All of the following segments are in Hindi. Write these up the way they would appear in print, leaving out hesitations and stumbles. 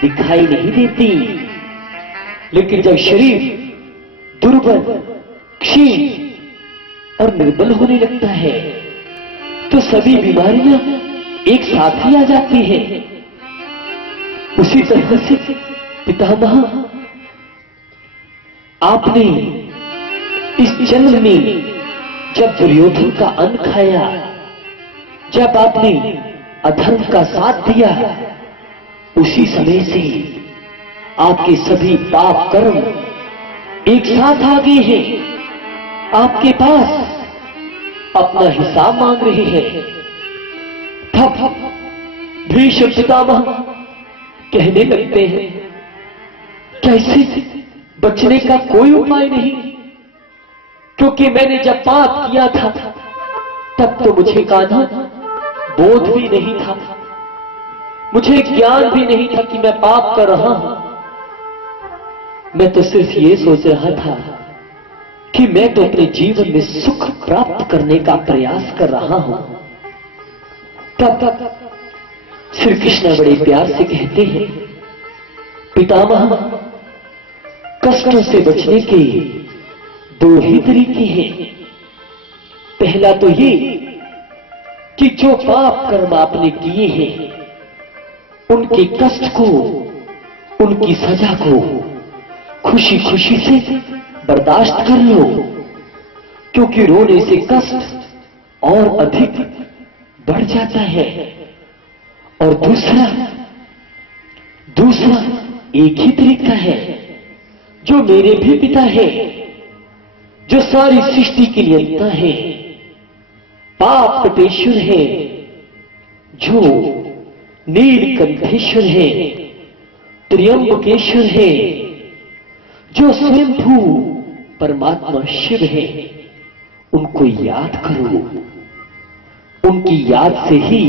दिखाई नहीं देती, लेकिन जब शरीर दुर्बल, क्षीण और निर्बल होने लगता है तो सभी बीमारियां एक साथ ही आ जाती हैं। उसी तरह से पितामह, आपने इस जन्म में जब दुर्योधन का अन्न खाया, जब आपने अधर्म का साथ दिया, उसी समय से आपके सभी पाप कर्म एक साथ आ गए हैं, आपके पास अपना हिसाब मांग रहे हैं। तब भीष्म पितामह कहने लगते हैं, कैसे बचने का कोई उपाय नहीं, क्योंकि मैंने जब पाप किया था तब तो मुझे कान्हा बोध भी नहीं था, मुझे ज्ञान भी नहीं था कि मैं पाप कर रहा हूं। मैं तो सिर्फ ये सोच रहा था कि मैं तो अपने जीवन में सुख प्राप्त करने का प्रयास कर रहा हूं। तब श्री कृष्ण बड़े प्यार से कहते हैं, पितामह, कष्टों से बचने के दो ही तरीके हैं। पहला तो ये कि जो पाप कर्म आपने किए हैं उनके कष्ट को, उनकी सजा को खुशी खुशी से बर्दाश्त कर लो, क्योंकि रोने से कष्ट और अधिक बढ़ जाता है। और दूसरा एक ही तरीका है, जो मेरे भी पिता है, जो सारी सृष्टि की नियंता है, पाप कटेश्वर है, जो नीलकंठेश्वर है, त्र्यंबकेश्वर है, जो स्वयंभू परमात्मा शिव है, उनको याद करो। उनकी याद से ही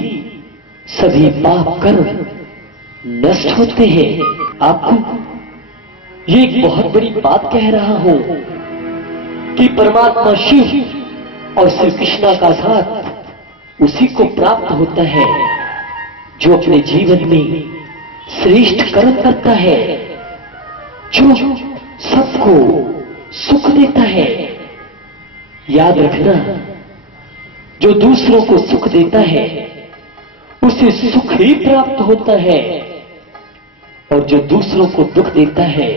सभी पाप कर्म नष्ट होते हैं। आपको ये एक बहुत बड़ी बात कह रहा हूं कि परमात्मा शिव और श्री कृष्ण का साथ उसी को प्राप्त होता है जो अपने जीवन में श्रेष्ठ कर्म करता है, जो सबको सुख देता है। याद रखना, जो दूसरों को सुख देता है उसे सुख ही प्राप्त होता है, और जो दूसरों को दुख देता है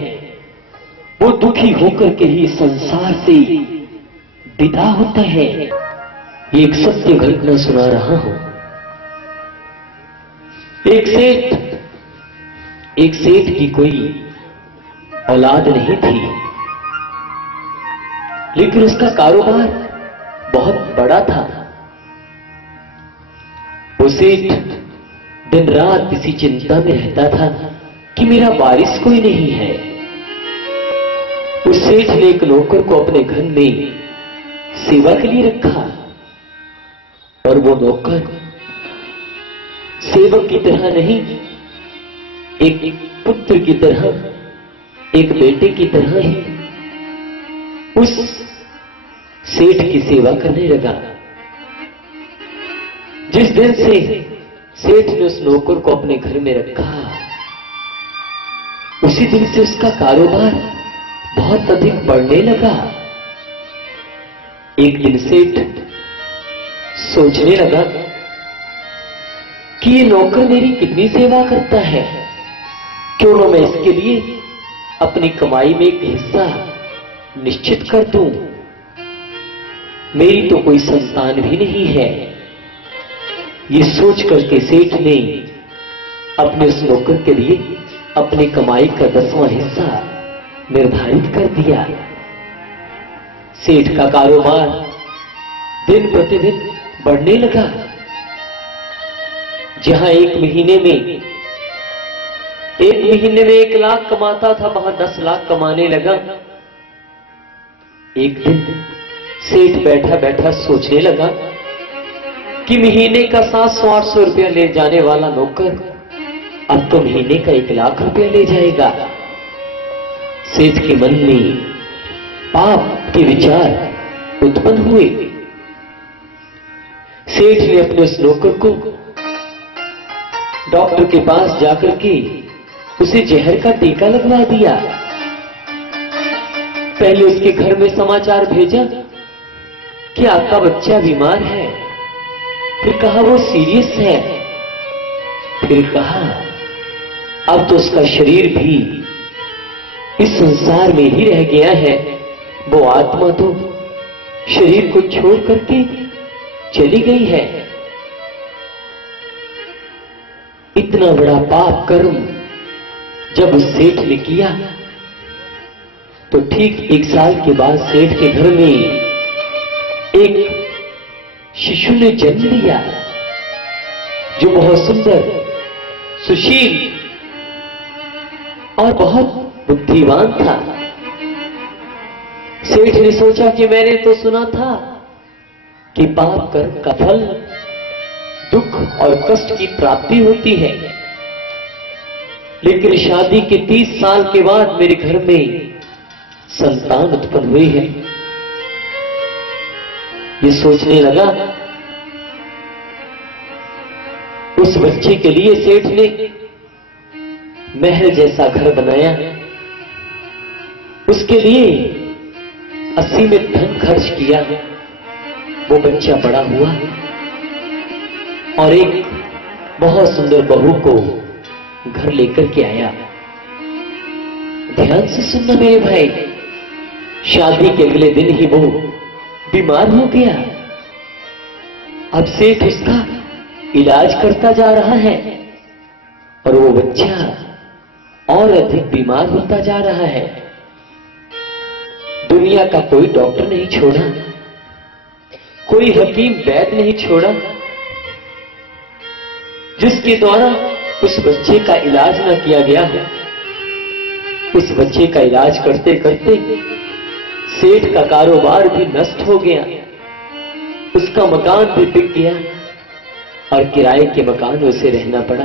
वो दुखी होकर के ही संसार से विदा होता है। ये एक सत्य घटना सुना रहा हूं। एक सेठ की कोई औलाद नहीं थी, लेकिन उसका कारोबार बहुत बड़ा था। वो सेठ दिन रात इसी चिंता में रहता था कि मेरा वारिस कोई नहीं है। उस सेठ ने एक नौकर को अपने घर में सेवा के लिए रखा, और वो नौकर सेवक की तरह नहीं, एक पुत्र की तरह, एक बेटे की तरह ही उस सेठ की सेवा करने लगा। जिस दिन से सेठ ने उस नौकर को अपने घर में रखा, उसी दिन से उसका कारोबार बहुत अधिक बढ़ने लगा। एक दिन सेठ सोचने लगा कि ये नौकर मेरी कितनी सेवा करता है, क्यों ना मैं इसके लिए अपनी कमाई में एक हिस्सा निश्चित कर दूं। मेरी तो कोई संतान भी नहीं है। ये सोच करके सेठ ने अपने उस नौकर के लिए अपनी कमाई का 10वां हिस्सा निर्धारित कर दिया। सेठ का कारोबार दिन प्रतिदिन बढ़ने लगा। जहां एक महीने में 1 लाख कमाता था, वहां 10 लाख कमाने लगा। एक दिन सेठ बैठा बैठा सोचने लगा कि महीने का 700-800 रुपया ले जाने वाला नौकर अब तो महीने का 1 लाख रुपया ले जाएगा। सेठ के मन में पाप के विचार उत्पन्न हुए। सेठ ने अपने उस नौकर को डॉक्टर के पास जाकर के उसे जहर का टीका लगवा दिया। पहले उसके घर में समाचार भेजा कि आपका बच्चा बीमार है, फिर कहा वो सीरियस है, फिर कहा अब तो उसका शरीर भी इस संसार में ही रह गया है, वो आत्मा तो शरीर को छोड़ करके चली गई है। इतना बड़ा पाप कर्म जब उस सेठ ने किया तो ठीक 1 साल के बाद सेठ के घर में एक शिशु ने जन्म लिया जो बहुत सुंदर, सुशील और बहुत बुद्धिमान था। सेठ ने सोचा कि मैंने तो सुना था कि पाप कर्म का फल दुख और कष्ट की प्राप्ति होती है, लेकिन शादी के 30 साल के बाद मेरे घर में संतान उत्पन्न हुई है। ये सोचने लगा, उस बच्चे के लिए सेठ ने महल जैसा घर बनाया, उसके लिए असीमित धन खर्च किया। वो बच्चा बड़ा हुआ और एक बहुत सुंदर बहू को घर लेकर के आया। ध्यान से सुनना मेरे भाई, शादी के अगले दिन ही वो बीमार हो गया। अब सेठ उसका इलाज करता जा रहा है और वो बच्चा और अधिक बीमार होता जा रहा है। दुनिया का कोई डॉक्टर नहीं छोड़ा, कोई हकीम वैद्य नहीं छोड़ा जिसके द्वारा उस बच्चे का इलाज न किया गया है। उस बच्चे का इलाज करते करते सेठ का कारोबार भी नष्ट हो गया, उसका मकान भी बिक गया और किराए के मकान में उसे रहना पड़ा।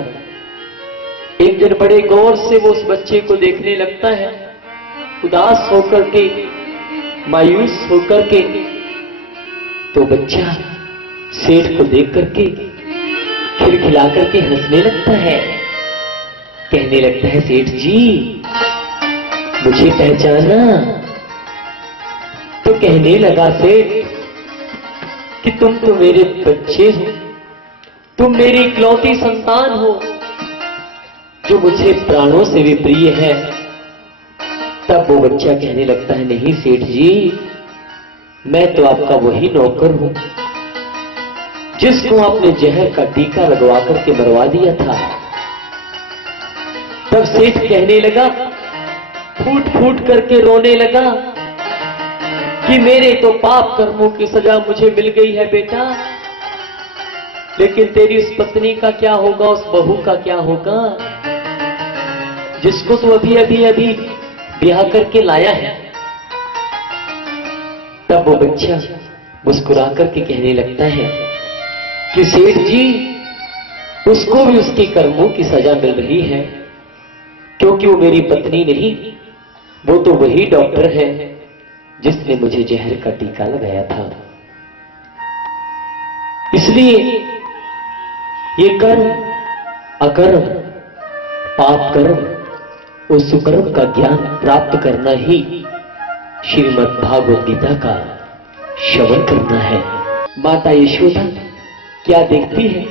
एक दिन बड़े गौर से वो उस बच्चे को देखने लगता है, उदास होकर के, मायूस होकर के। तो बच्चा सेठ को देख करके खिलखिला करके हंसने लगता है, कहने लगता है, सेठ जी मुझे पहचाना? तो कहने लगा सेठ कि तुम तो मेरे बच्चे हो, तुम मेरी इकलौती संतान हो जो मुझे प्राणों से भी प्रिय है। तब वो बच्चा कहने लगता है, नहीं सेठ जी, मैं तो आपका वही नौकर हूं जिसको आपने जहर का टीका लगवा करके मरवा दिया था। तब सेठ कहने लगा, फूट फूट करके रोने लगा कि मेरे तो पाप कर्मों की सजा मुझे मिल गई है बेटा, लेकिन तेरी उस पत्नी का क्या होगा, उस बहू का क्या होगा जिसको तू अभी अभी अभी ब्याह करके लाया है। तब वो बच्चा मुस्कुरा करके कहने लगता है कि सेठ जी, उसको भी उसके कर्मों की सजा मिल रही है, क्योंकि वो मेरी पत्नी नहीं, वो तो वही डॉक्टर है जिसने मुझे जहर का टीका लगाया था। इसलिए ये कर्म, अकर्म, पाप कर्म और सुकर्म का ज्ञान प्राप्त करना ही श्रीमद् भागवत गीता का श्रवण करना है। माता यशोदा क्या देखती है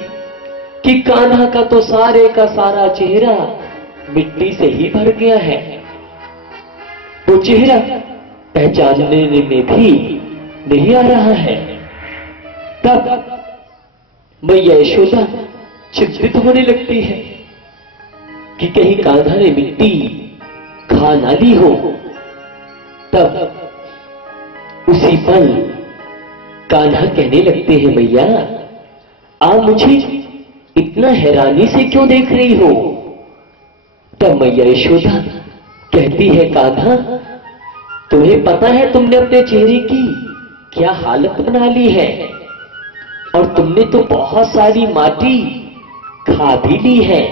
कि कान्हा का तो सारे का सारा चेहरा मिट्टी से ही भर गया है, वो चेहरा पहचानने में भी नहीं आ रहा है। तब मैया यशोदा चिंतित होने लगती है कि कहीं कान्हा ने मिट्टी खा ना ली हो। तब उसी पल कान्हा कहने लगते हैं, मैया आप मुझे इतना हैरानी से क्यों देख रही हो? तब मैया यशोदा कहती है, कान्हा तुम्हें पता है तुमने अपने चेहरे की क्या हालत बना ली है, और तुमने तो बहुत सारी माटी खा भी ली है।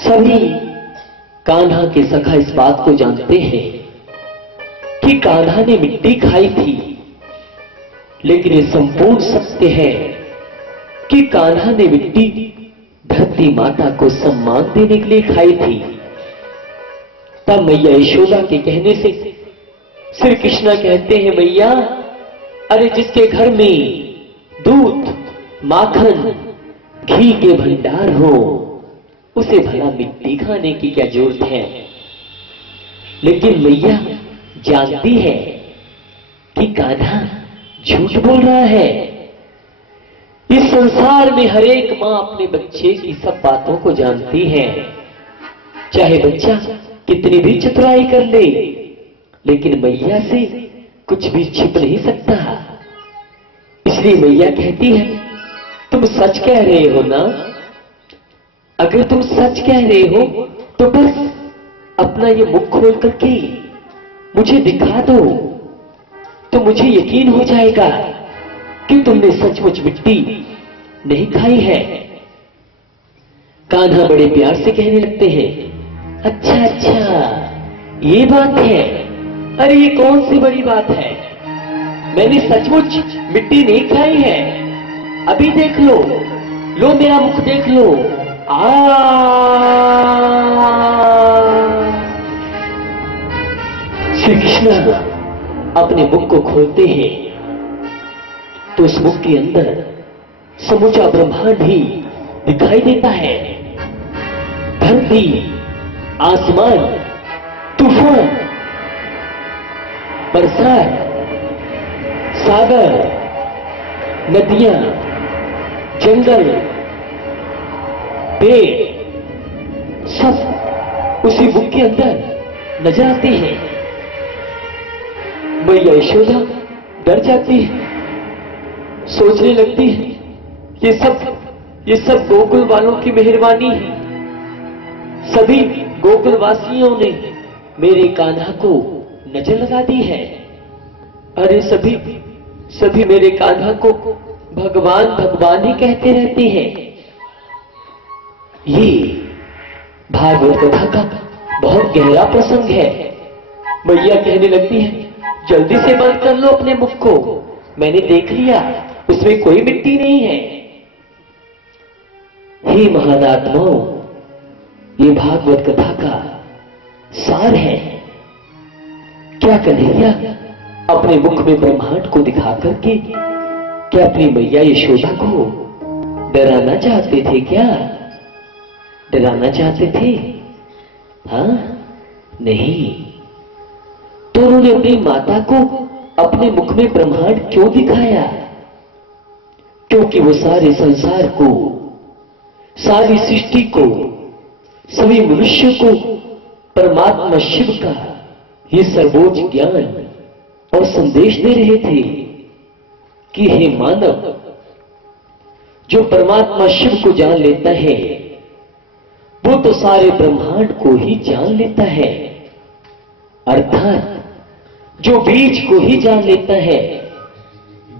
सभी कान्हा के सखा इस बात को जानते हैं कि कान्हा ने मिट्टी खाई थी, लेकिन ये संपूर्ण सत्य है कि कान्हा ने मिट्टी धरती माता को सम्मान देने के लिए खाई थी। तब मैया यशोदा के कहने से श्री कृष्णा कहते हैं, मैया अरे जिसके घर में दूध, माखन, घी के भंडार हो उसे भला मिट्टी खाने की क्या जरूरत है। लेकिन मैया जानती है कि कान्हा झूठ बोल रहा है। इस संसार में हर एक मां अपने बच्चे की सब बातों को जानती है, चाहे बच्चा कितनी भी चतुराई कर ले, लेकिन मैया से कुछ भी छिप नहीं सकता। इसलिए मैया कहती है, तुम सच कह रहे हो ना? अगर तुम सच कह रहे हो तो बस अपना ये मुख खोल करके मुझे दिखा दो, तो मुझे यकीन हो जाएगा कि तुमने सचमुच मिट्टी नहीं खाई है। कान्हा बड़े प्यार से कहने लगते हैं, अच्छा अच्छा ये बात है। अरे ये कौन सी बड़ी बात है, मैंने सचमुच मिट्टी नहीं खाई है। अभी देख लो, लो मेरा मुख देख लो। श्री कृष्ण अपने मुख को खोलते हैं तो उस मुख के अंदर समूचा ब्रह्मांड ही दिखाई देता है। धरती, आसमान, तूफान, बरसात, सागर, नदियां, जंगल, पेड़, सब उसी मुख के अंदर नजर आते हैं। मैया यशोदा डर जाती है, सोचने लगती है ये सब गोकुल वालों की मेहरबानी है। सभी गोकुल वासियों ने मेरे कान्हा को नजर लगा दी है। अरे सभी मेरे कान्हा को भगवान भगवान ही कहते रहते हैं। ये भागवत कथा का बहुत गहरा प्रसंग है। मैया कहने लगती है, जल्दी से बंद कर लो अपने मुख को, मैंने देख लिया उसमें कोई मिट्टी नहीं है। हे महानात्माओं, ये भागवत कथा का सार है। क्या कन्हैया अपने मुख में ब्रह्मांड को दिखा करके क्या अपनी मैया यशोदा को डराना चाहते थे? क्या डराना चाहते थे? हाँ, नहीं। तो उन्होंने अपनी माता को अपने मुख में ब्रह्मांड क्यों दिखाया? क्योंकि वो सारे संसार को, सारी सृष्टि को, सभी मनुष्यों को परमात्मा शिव का ये सर्वोच्च ज्ञान और संदेश दे रहे थे कि हे मानव, जो परमात्मा शिव को जान लेता है वो तो सारे ब्रह्मांड को ही जान लेता है। अर्थात जो बीज को ही जान लेता है,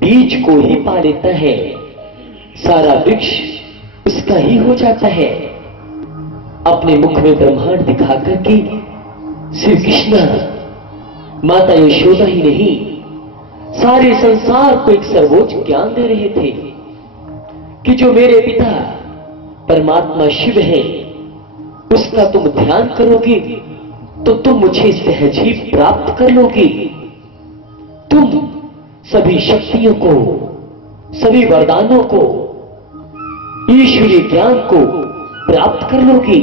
बीज को ही पा लेता है, सारा वृक्ष उसका ही हो जाता है। अपने मुख में ब्रह्मांड दिखा करके श्री कृष्ण माता यशोदा ही नहीं, सारे संसार को एक सर्वोच्च ज्ञान दे रहे थे कि जो मेरे पिता परमात्मा शिव है उसका तुम ध्यान करोगे तो तुम मुझे सहज ही प्राप्त कर लोगे। तुम सभी शक्तियों को, सभी वरदानों को, ईश्वरीय ज्ञान को प्राप्त कर लोगे,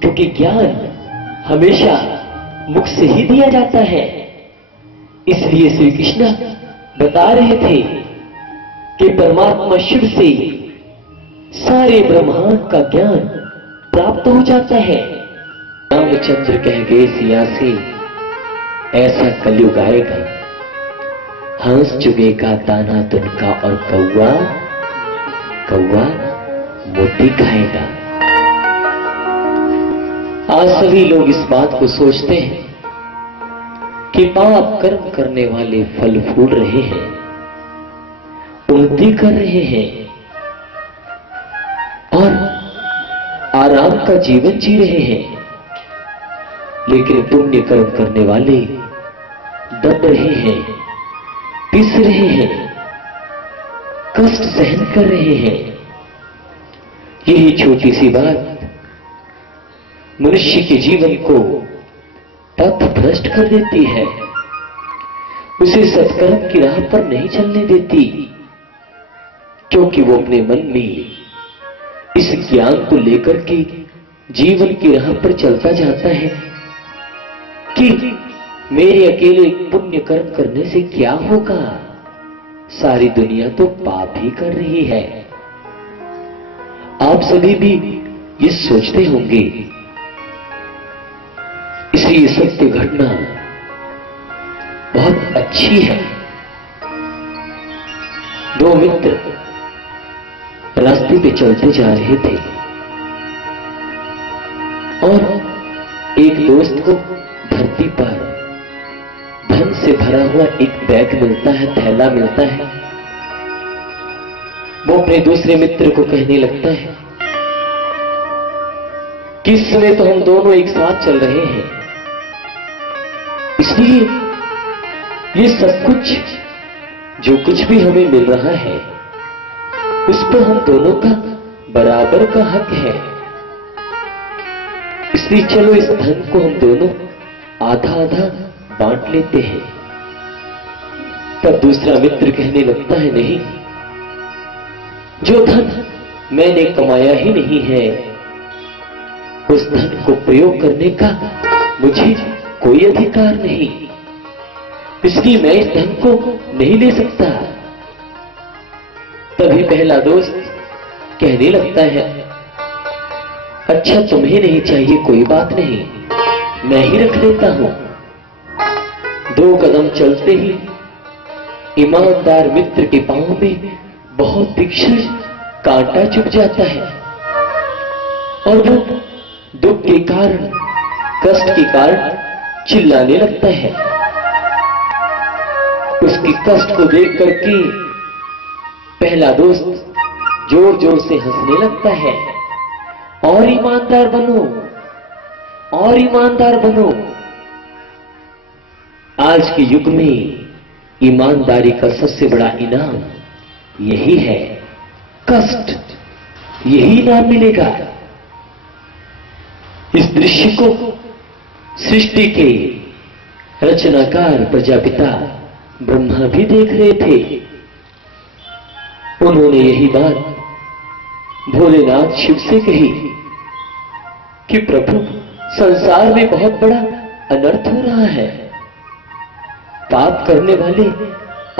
क्योंकि ज्ञान हमेशा मुख से ही दिया जाता है। इसलिए श्री कृष्ण बता रहे थे कि परमात्मा शिव से सारे ब्रह्मांड का ज्ञान प्राप्त हो जाता है। रामचंद्र कह गए सिया से, ऐसा कलयुग आएगा, हंस चुगेगा दाना तुनका और कौवा कौवा मोती खाएगा। आज सभी लोग इस बात को सोचते हैं कि पाप कर्म करने वाले फल फूल रहे हैं, उन्नति कर रहे हैं और आराम का जीवन जी रहे हैं, लेकिन पुण्य कर्म करने वाले दब रहे हैं, पिस रहे हैं, कष्ट सहन कर रहे हैं। यही छोटी सी बात मनुष्य के जीवन को पथ भ्रष्ट कर देती है, उसे सत्कर्म की राह पर नहीं चलने देती, क्योंकि वो अपने मन में इस ज्ञान को लेकर के जीवन की राह पर चलता जाता है कि मेरे अकेले पुण्य कर्म करने से क्या होगा, सारी दुनिया तो पाप ही कर रही है। आप सभी भी ये सोचते होंगे, इसलिए सत्य घटना बहुत अच्छी है। दो मित्र रास्ते पे चलते जा रहे थे और एक दोस्त को धरती पर धन से भरा हुआ एक बैग मिलता है, थैला मिलता है। वो अपने दूसरे मित्र को कहने लगता है कि इस समय तो हम दोनों एक साथ चल रहे हैं, इसलिए ये सब कुछ जो कुछ भी हमें मिल रहा है उस पर हम दोनों का बराबर का हक है, इसलिए चलो इस धन को हम दोनों आधा आधा बांट लेते हैं। तब दूसरा मित्र कहने लगता है, नहीं, जो धन मैंने कमाया ही नहीं है उस धन को प्रयोग करने का मुझे कोई अधिकार नहीं, इसलिए मैं इस धन को नहीं ले सकता। तभी पहला दोस्त कहने लगता है, अच्छा तुम्हें नहीं चाहिए, कोई बात नहीं, मैं ही रख लेता हूं। दो कदम चलते ही ईमानदार मित्र के पांव में बहुत तीक्ष्ण कांटा चुभ जाता है और वो दुख के कारण, कष्ट के कारण चिल्लाने लगता है। उसके कष्ट को देख करके पहला दोस्त जोर जोर से हंसने लगता है, और ईमानदार बनो, और ईमानदार बनो। आज के युग में ईमानदारी का सबसे बड़ा इनाम यही है, कष्ट, यही इनाम मिलेगा। इस दृश्य को सृष्टि के रचनाकार प्रजापिता ब्रह्मा भी देख रहे थे। उन्होंने यही बात भोलेनाथ शिव से कही कि प्रभु, संसार में बहुत बड़ा अनर्थ हो रहा है, पाप करने वाले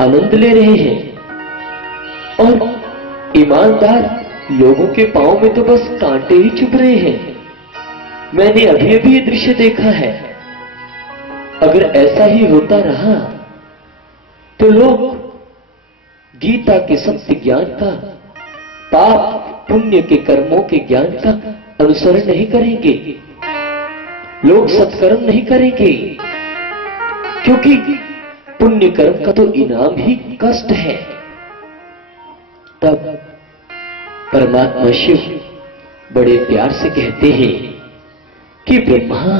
आनंद ले रहे हैं और ईमानदार लोगों के पांव में तो बस कांटे ही चुभ रहे हैं। मैंने अभी अभी ये दृश्य देखा है। अगर ऐसा ही होता रहा तो लोग गीता के सत्य ज्ञान का, पाप पुण्य के कर्मों के ज्ञान का अनुसरण नहीं करेंगे, लोग सत्कर्म नहीं करेंगे, क्योंकि पुण्य कर्म का तो इनाम ही कष्ट है। तब परमात्मा शिव बड़े प्यार से कहते हैं कि ब्रह्मा,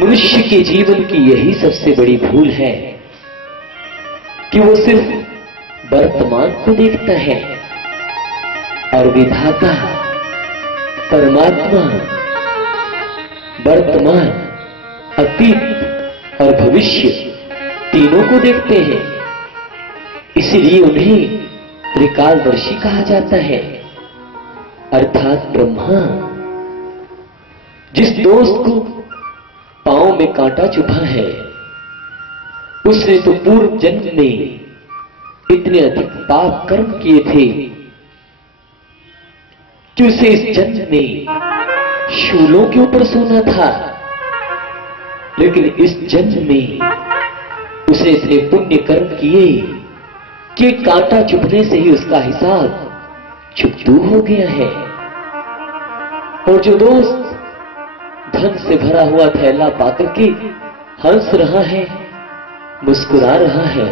मनुष्य के जीवन की यही सबसे बड़ी भूल है कि वो सिर्फ वर्तमान को देखता है और विधाता परमात्मा वर्तमान, अतीत और भविष्य तीनों को देखते हैं। इसीलिए उन्हें त्रिकालदर्शी कहा जाता है, अर्थात ब्रह्मा। जिस दोस्त को पांव में कांटा चुभा है उसने तो पूर्व जन्म में इतने अधिक पाप कर्म किए थे कि उसे इस जन्म में शूलों के ऊपर सोना था, लेकिन इस जन्म में उसे इतने पुण्य कर्म किए कि कांटा चुभने से ही उसका हिसाब चुकतू हो गया है। और जो दोस्त धन से भरा हुआ थैला पाकर के हंस रहा है, मुस्कुरा रहा है,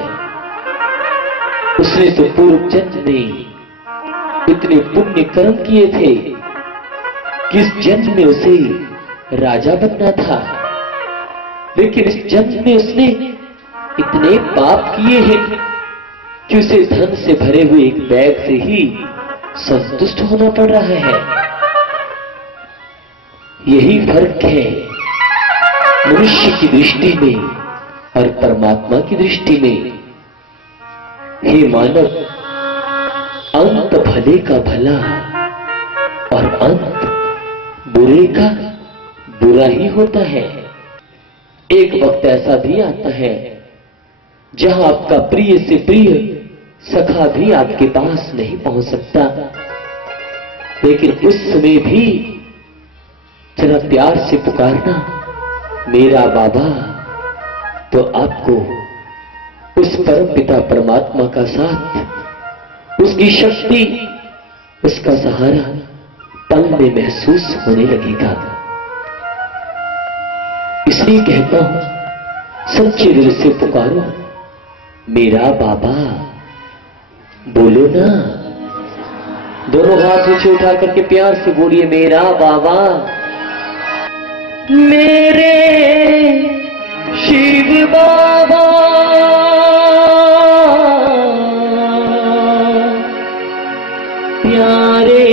उसने तो पूर्व जन्म में इतने पुण्य कर्म किए थे कि इस जन्म में उसे राजा बनना था, लेकिन इस जन्म में उसने इतने पाप किए हैं कि उसे धन से भरे हुए एक बैग से ही संतुष्ट होना पड़ रहा है। यही फर्क है मनुष्य की दृष्टि में और परमात्मा की दृष्टि में। हे मानव, अंत भले का भला और अंत बुरे का बुरा ही होता है। एक वक्त ऐसा भी आता है जहां आपका प्रिय से प्रिय सखा भी आपके पास नहीं पहुंच सकता, लेकिन उस समय भी जरा प्यार से पुकारना मेरा बाबा, तो आपको उस परम पिता परमात्मा का साथ, उसकी शक्ति, उसका सहारा पल में महसूस होने लगेगा। इसलिए कहता हूं, सच्चे दिल से पुकारो मेरा बाबा, बोलो ना, दोनों हाथ ऊंचे उठा करके प्यार से बोलिए मेरा बाबा। मेरे शिव बाबा, प्यारे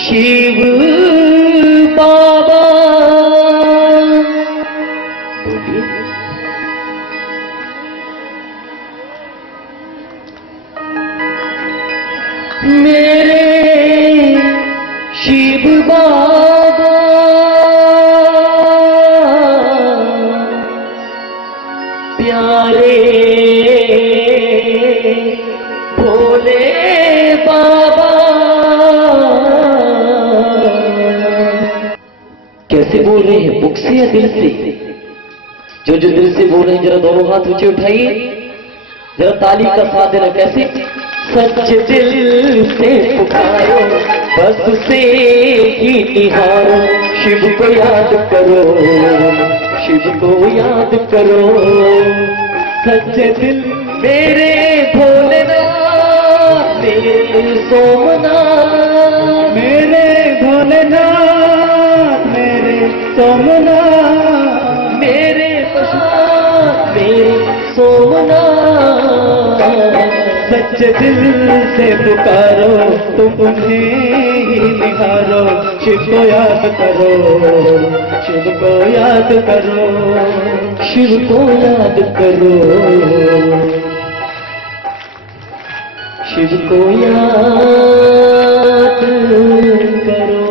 शिव बाबा, बोलिए। मेरे शिव बाबा, प्यारे भोले बाबा। कैसे बोल रहे हैं, मुख से या दिल से? जो दिल से बोल रहे हैं जरा दोनों हाथ ऊंचे उठाइए, जरा ताली का साथ देना। कैसे? सच्चे दिल से पुकारो, बस उसे ही निहारो, शिव को याद करो, शिव को याद करो। सच्चे दिल मेरे भोलेनाथ, मेरे सोमनाथ, मेरे भोलेनाथ, मेरे सोमनाथ, मेरे प्रसाद, मेरे सोमनाथ। सच्चे दिल से पुकारो, तुम उन्हें ही निहारो, शिव को याद करो, शिव को याद करो, शिव को याद करो, शिव को याद करो।